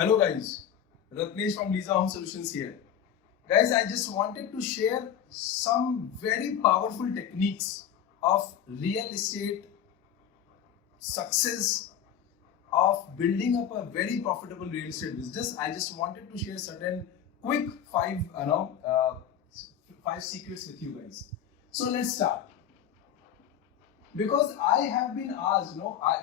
Hello guys, Ratnesh from Lisa Home Solutions here. Guys, I just wanted to share some very powerful techniques of real estate success, of building up a very profitable real estate business. I just wanted to share certain quick five secrets with you guys. So let's start. Because I have been asked,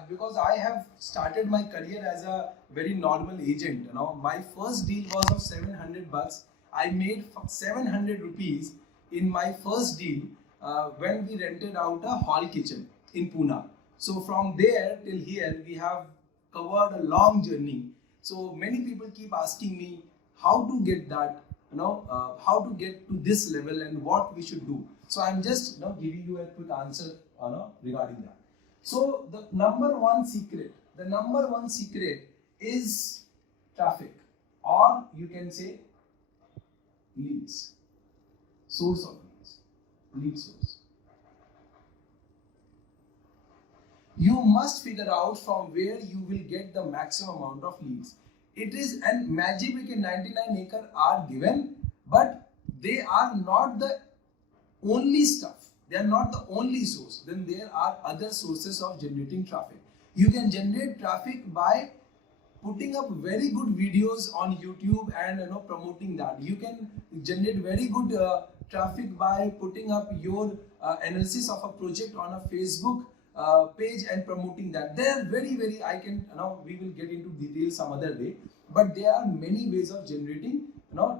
because I have started my career as a very normal agent. My first deal was of 700 bucks. I made 700 rupees in my first deal when we rented out a hall kitchen in Pune. So from there till here, we have covered a long journey. So many people keep asking me how to get that, how to get to this level and what we should do. So I'm just giving you a quick answer regarding that. So the number one secret is traffic, or you can say leads, source of lead source. You must figure out from where you will get the maximum amount of leads. It is, and Magic Brick and 99acre are given, but they are not the only stuff. They are not the only source. Then there are other sources of generating traffic. You can generate traffic by putting up very good videos on YouTube and promoting that. You can generate very good traffic by putting up your analysis of a project on a Facebook page and promoting that. They are very we will get into details some other day, but there are many ways of generating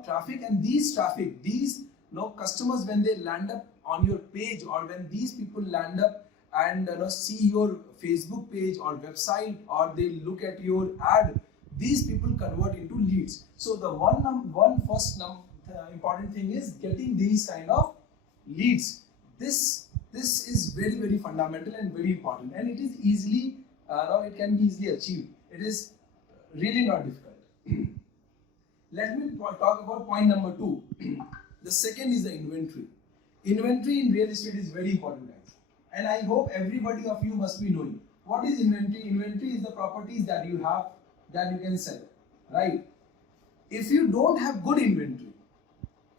traffic. And these customers, when they land up on your page, or when these people land up and see your Facebook page or website, or they look at your ad, these people convert into leads. So the first important thing is getting these kind of leads. This is very fundamental and very important, and it is easily it can be easily achieved. It is really not difficult. Let me talk about point number 2. The second is the inventory. Inventory in real estate is very important, guys, and I hope everybody of you must be knowing what is inventory. Inventory is the properties that you have that you can sell, right? If you don't have good inventory,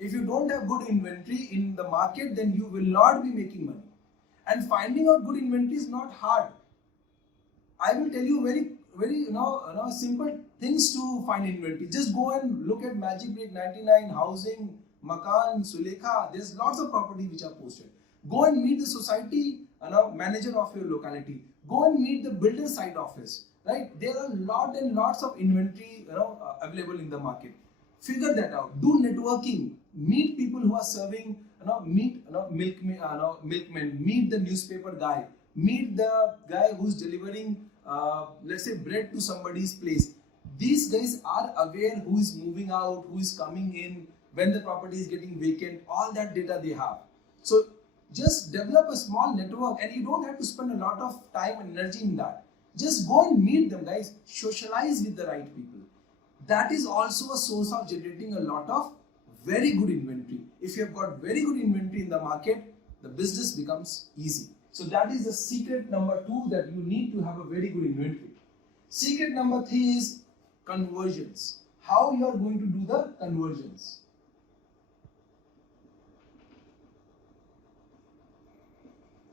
in the market, then you will not be making money. And finding out good inventory is not hard. I will tell you very simple things to find inventory. Just go and look at Magic Brick, 99, Housing, Makaan, Sulekha. There's lots of properties which are posted. Go and meet the society manager of your locality. Go and meet the builder site office. Right? There are lots of inventory available in the market. Figure that out. Do networking. Meet people who are serving. Meet milkmen. Meet the newspaper guy. Meet the guy who's delivering let's say bread to somebody's place. These guys are aware who is moving out, who is coming in, when the property is getting vacant. All that data they have. So just develop a small network, and you don't have to spend a lot of time and energy in that. Just go and meet them, guys. Socialize with the right people. That is also a source of generating a lot of very good inventory. If you have got very good inventory in the market, the business becomes easy. So that is the secret number 2, that you need to have a very good inventory. Secret number 3 is conversions. How you are going to do the conversions.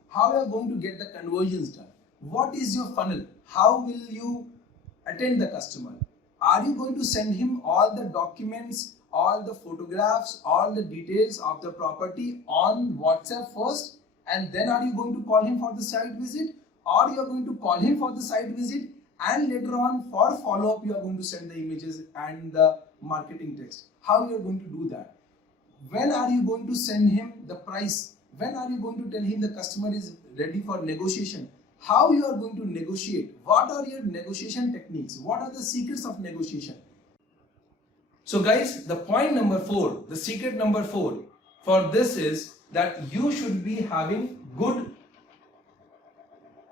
How you are going to get the conversions done? What is your funnel? How will you attend the customer? Are you going to send him all the documents, all the photographs, all the details of the property on WhatsApp first, and then are you going to call him for the site visit? Or you are going to call him for the site visit, and later on for follow-up you are going to send the images and the marketing text? How you are going to do that? When are you going to send him the price? When are you going to tell him the customer is ready for negotiation? How you are going to negotiate? What are your negotiation techniques? What are the secrets of negotiation? So guys, the point number 4, the secret number 4 for this is that you should be having good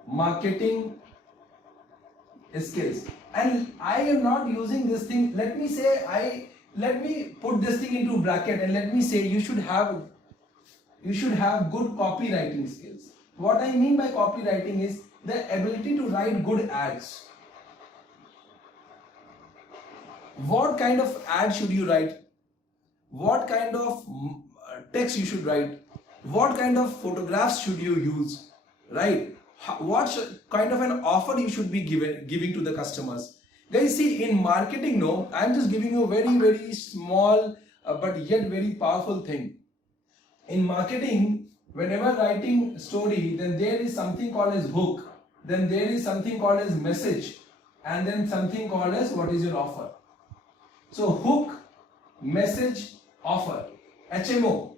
marketing skills. And I am not using this thing. Let me put this thing into bracket, and let me say you should have good copywriting skills. What I mean by copywriting is the ability to write good ads. what kind of ad should you write, what kind of text you should write, what kind of photographs should you use, right? What kind of an offer you should be giving to the customers. Guys, see, in marketing, no, I'm just giving you a very small but yet very powerful thing. In marketing, whenever writing story, then there is something called as hook, then there is something called as message, and then something called as what is your offer. So hook, message, offer, HMO.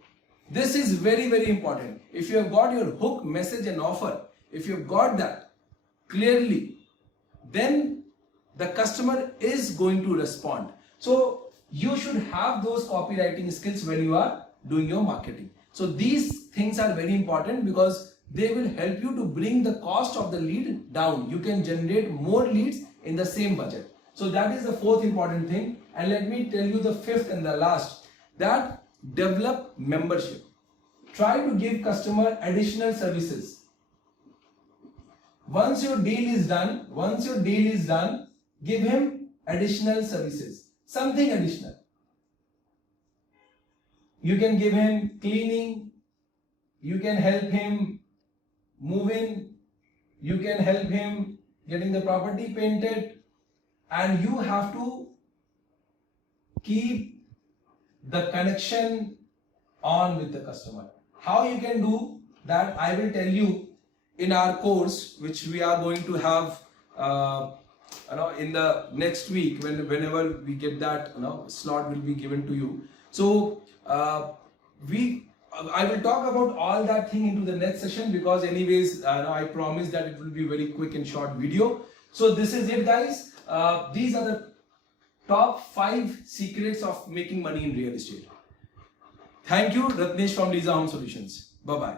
This is very important. If you have got your hook, message and offer, if you have got that clearly, then the customer is going to respond. So you should have those copywriting skills when you are doing your marketing. So these things are very important because they will help you to bring the cost of the lead down. You can generate more leads in the same budget. So that is the fourth important thing. And let me tell you the fifth and the last, that develop membership. Try to give customer additional services. Once your deal is done, give him additional services, something additional. You can give him cleaning, you can help him move in, you can help him getting the property painted, and you have to keep the connection on with the customer. How you can do that, I will tell you in our course, which we are going to have in the next week, whenever we get that slot will be given to you. So I will talk about all that thing into the next session, because anyways I promise that it will be very quick and short video. So this is it, guys. These are the top 5 secrets of making money in real estate. Thank you, Ratnesh from Lisa Home Solutions. Bye bye.